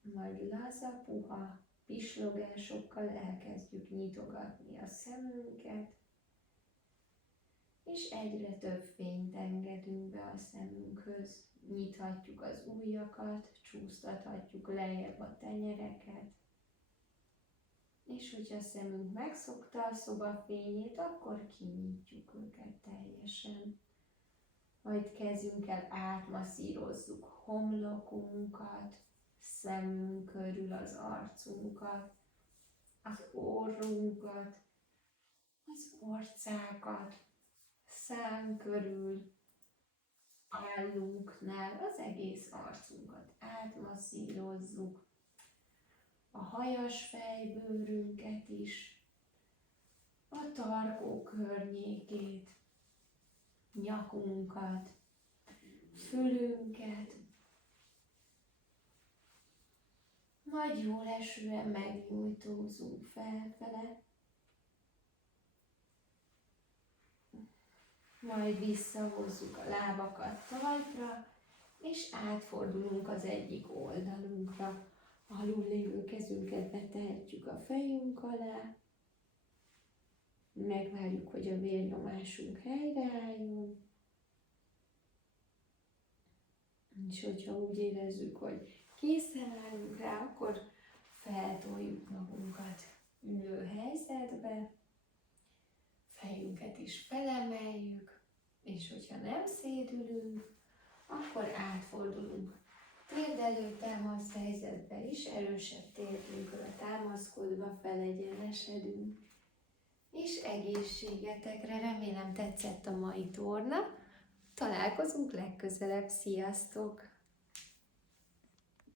Majd laza, puha pislogásokkal elkezdjük nyitogatni a szemünket, és egyre több fényt engedünk be a szemünkhöz. Nyithatjuk az ujjakat, csúsztathatjuk lejjebb a tenyereket, és hogyha a szemünk megszokta a szobafényét, akkor kinyitjuk őket teljesen. Majd kezünkkel átmasszírozzuk homlokunkat, szemünk körül az arcunkat, az orrunkat, az orcákat, szám körül, állunknál az egész arcunkat átmasszírozzuk, a hajas fejbőrünket is, a tarkó környékét, nyakunkat, fülünket, majd jól esően megnyújtózunk felfele, majd visszahozzuk a lábakat talpra, és átfordulunk az egyik oldalunkra. Alul lévő kezünket betehetjük a fejünk alá, megvárjuk, hogy a vérnyomásunk helyreálljon, és hogyha úgy érezzük, hogy készen állunk rá, akkor feltoljuk magunkat ülő helyzetbe, fejünket is felemeljük, és hogyha nem szédülünk, akkor átfordulunk térdelő támasz helyzetbe is, erősebb térdünkre támaszkodva felegyenesedünk. És egészségetekre, remélem tetszett a mai torna. Találkozunk legközelebb, sziasztok!